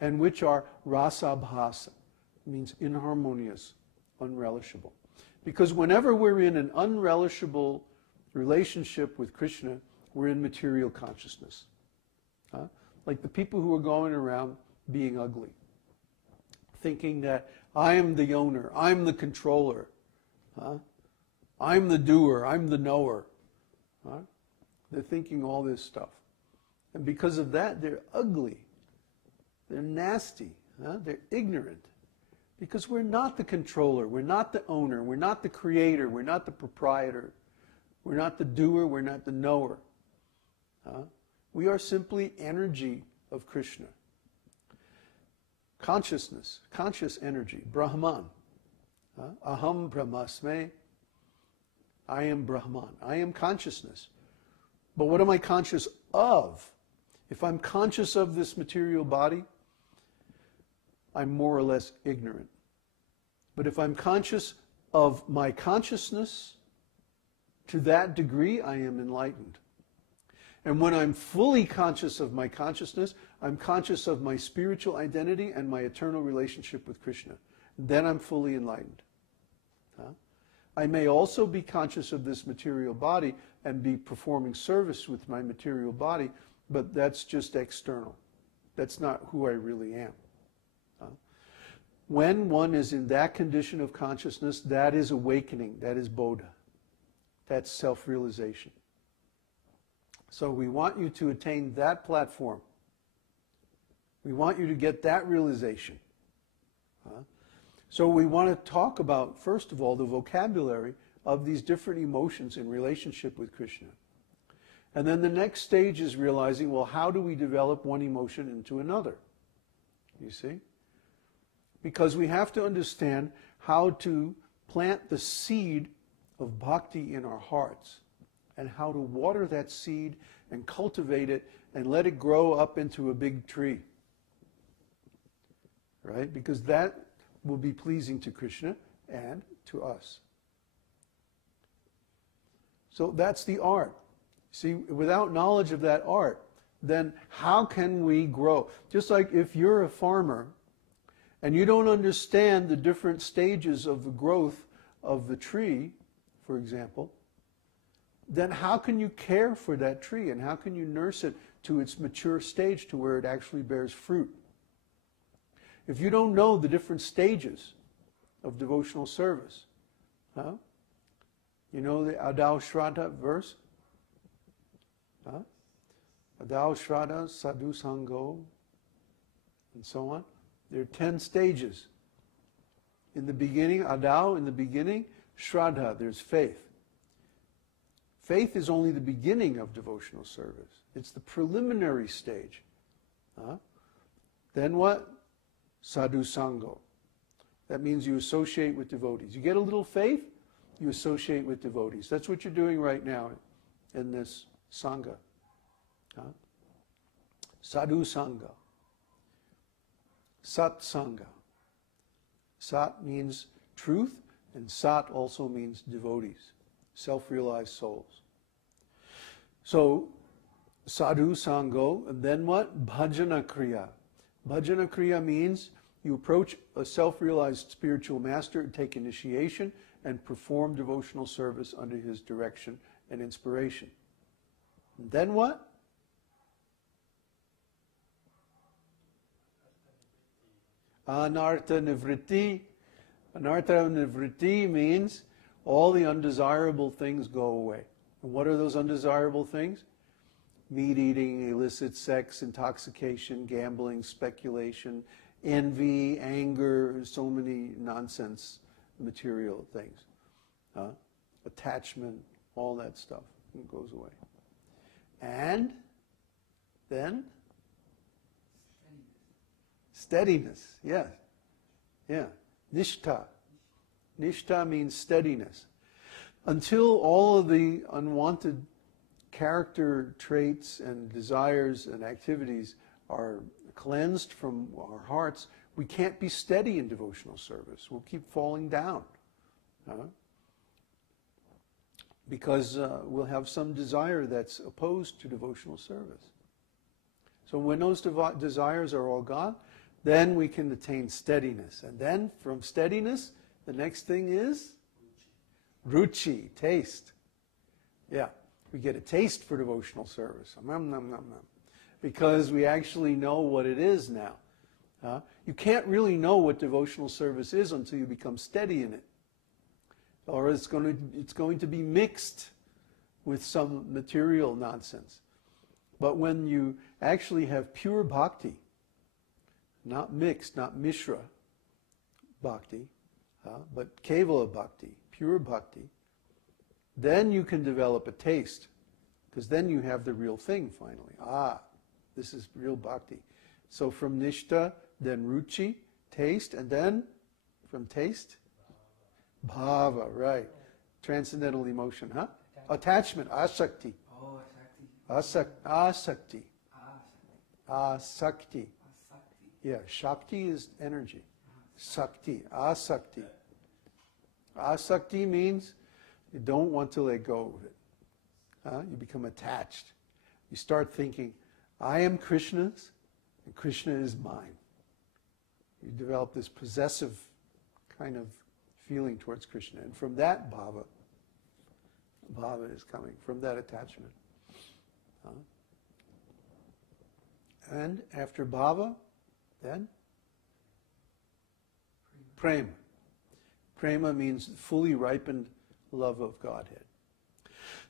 and which are rasa-bhasa, means inharmonious, unrelishable. Because whenever we're in an unrelishable relationship with Krishna, we're in material consciousness. Like the people who are going around being ugly, thinking that I am the owner, I'm the controller, I'm the doer, I'm the knower. They're thinking all this stuff. And because of that, they're ugly. They're nasty. They're ignorant. Because we're not the controller, we're not the owner, we're not the creator, we're not the proprietor, we're not the doer, we're not the knower. We are simply energy of Krishna. Consciousness, conscious energy, Brahman. Aham Brahmasme. I am Brahman. I am consciousness. But what am I conscious of? If I'm conscious of this material body, I'm more or less ignorant. But if I'm conscious of my consciousness, to that degree I am enlightened. And when I'm fully conscious of my consciousness, I'm conscious of my spiritual identity and my eternal relationship with Krishna. Then I'm fully enlightened. I may also be conscious of this material body and be performing service with my material body, but that's just external. That's not who I really am. When one is in that condition of consciousness, that is awakening, that is bodha. That's self-realization. So we want you to attain that platform. We want you to get that realization. So we want to talk about, first of all, the vocabulary of these different emotions in relationship with Krishna. And then the next stage is realizing, well, how do we develop one emotion into another? You see? Because we have to understand how to plant the seed of bhakti in our hearts and how to water that seed and cultivate it and let it grow up into a big tree. Right? Because that will be pleasing to Krishna and to us. So that's the art. See, without knowledge of that art, then how can we grow? Just like if you're a farmer and you don't understand the different stages of the growth of the tree, for example, then how can you care for that tree and how can you nurse it to its mature stage to where it actually bears fruit? If you don't know the different stages of devotional service, you know the Adau Shraddha verse? Adau Shraddha, Sadhu Sango, and so on. There are 10 stages. In the beginning, Adau, in the beginning, Shraddha, there's faith. Faith is only the beginning of devotional service. It's the preliminary stage. Then what? Sadhu Sango. That means you associate with devotees. You get a little faith, you associate with devotees. That's what you're doing right now in this Sangha. Sadhu Sangha. Satsanga. Sat means truth, and Sat also means devotees, self-realized souls. So, Sadhu Sango, and then what? Bhajana Kriya. Bhajana Kriya means you approach a self-realized spiritual master and take initiation and perform devotional service under his direction and inspiration. And then what? Anartha Nivritti. Anartha Nivritti means all the undesirable things go away. And what are those undesirable things? Meat eating, illicit sex, intoxication, gambling, speculation, envy, anger, so many nonsense material things. Attachment, all that stuff goes away. And then? Steadiness, yes. Yeah. Nishtha. Nishtha means steadiness. Until all of the unwanted character traits and desires and activities are cleansed from our hearts, we can't be steady in devotional service. We'll keep falling down. Because we'll have some desire that's opposed to devotional service. So when those desires are all gone, then we can attain steadiness. And then from steadiness, the next thing is ruchi, taste. Yeah, we get a taste for devotional service. Because we actually know what it is now. You can't really know what devotional service is until you become steady in it. Or it's going to be mixed with some material nonsense. But when you actually have pure bhakti, not mixed, not mishra bhakti, but kevala bhakti, pure bhakti, then you can develop a taste, because then you have the real thing finally. This is real bhakti. So from nishta, then ruchi, taste, and then from taste, bhava, right. Transcendental emotion, huh? Attachment, asakti. Asakti. Asakti. Yeah, shakti is energy. Sakti, asakti. Asakti means you don't want to let go of it. You become attached. You start thinking, I am Krishna's, and Krishna is mine. You develop this possessive kind of feeling towards Krishna. And from that bhava is coming, from that attachment. And after bhava, then prema. Prema means fully ripened love of Godhead.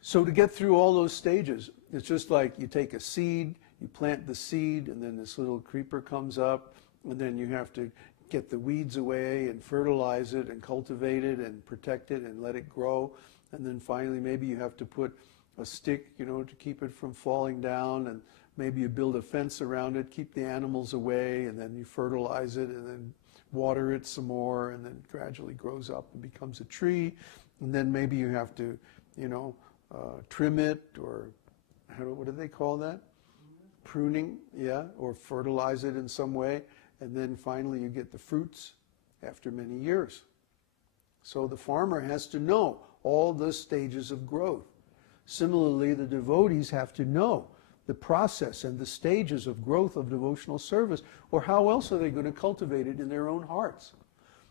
So to get through all those stages, it's just like you take a seed, you plant the seed, and then this little creeper comes up, and then you have to get the weeds away and fertilize it and cultivate it and protect it and let it grow. And then finally maybe you have to put a stick, to keep it from falling down, and maybe you build a fence around it, keep the animals away, and then you fertilize it and then water it some more, and then it gradually grows up and becomes a tree. And then maybe you have to, trim it, or what do they call that? Pruning, yeah, or fertilize it in some way. And then finally you get the fruits after many years. So the farmer has to know all the stages of growth. Similarly, the devotees have to know the process and the stages of growth of devotional service, or how else are they going to cultivate it in their own hearts?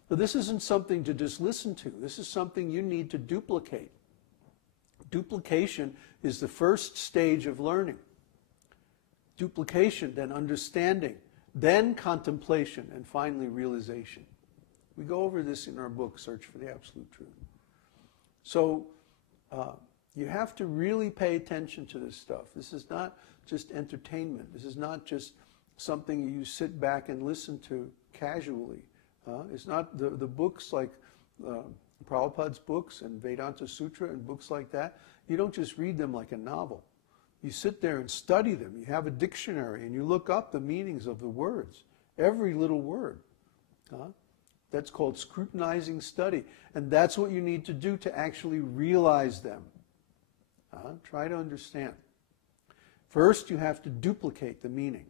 But this isn't something to just listen to. This is something you need to duplicate. Duplication is the first stage of learning. Duplication, then understanding, then contemplation, and finally realization. We go over this in our book, Search for the Absolute Truth. So you have to really pay attention to this stuff. This is not just entertainment. This is not just something you sit back and listen to casually. It's not the books like Prabhupada's books and Vedanta Sutra and books like that. You don't just read them like a novel. You sit there and study them. You have a dictionary and you look up the meanings of the words, every little word. That's called scrutinizing study. And that's what you need to do to actually realize them. Try to understand. First, you have to duplicate the meaning.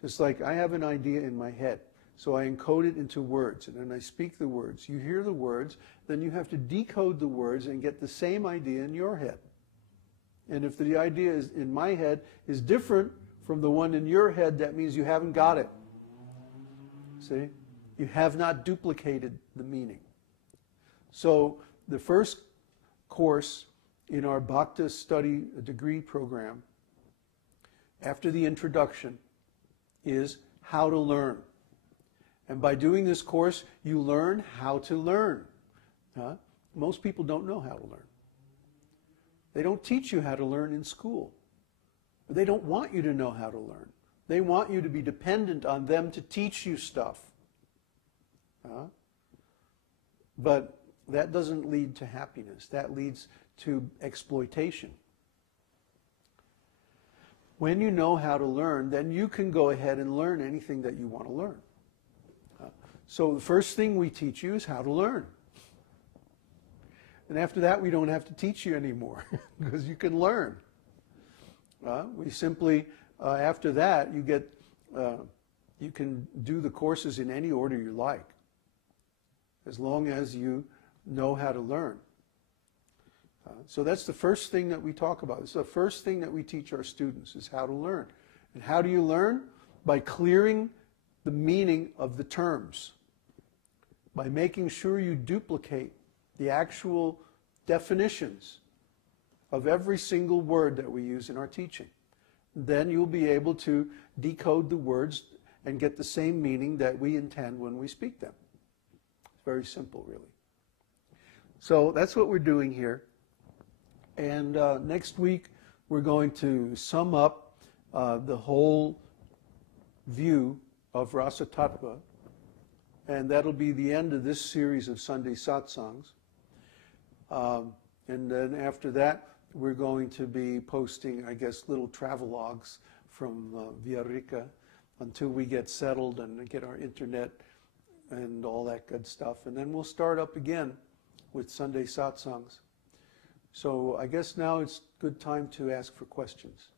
Just like I have an idea in my head, so I encode it into words, and then I speak the words. You hear the words, then you have to decode the words and get the same idea in your head. And if the idea is in my head is different from the one in your head, that means you haven't got it. See? You have not duplicated the meaning. So the first course in our Bhakti study degree program, after the introduction, is how to learn. And by doing this course, you learn how to learn. Most people don't know how to learn. They don't teach you how to learn in school. They don't want you to know how to learn. They want you to be dependent on them to teach you stuff. But that doesn't lead to happiness. That leads to exploitation. When you know how to learn, then you can go ahead and learn anything that you want to learn. So the first thing we teach you is how to learn. And after that, we don't have to teach you anymore because you can learn. We simply, after that, you can do the courses in any order you like, as long as you know how to learn. So that's the first thing that we talk about. It's the first thing that we teach our students is how to learn. And how do you learn? By clearing the meaning of the terms, by making sure you duplicate the actual definitions of every single word that we use in our teaching. Then you'll be able to decode the words and get the same meaning that we intend when we speak them. It's very simple, really. So that's what we're doing here. And next week, we're going to sum up the whole view of Rasa Tattva, and that'll be the end of this series of Sunday Satsangs. And then after that, we're going to be posting, I guess, little travelogues from Vyabhicari until we get settled and get our internet and all that good stuff. And then we'll start up again with Sunday Satsangs. So I guess now it's good time to ask for questions.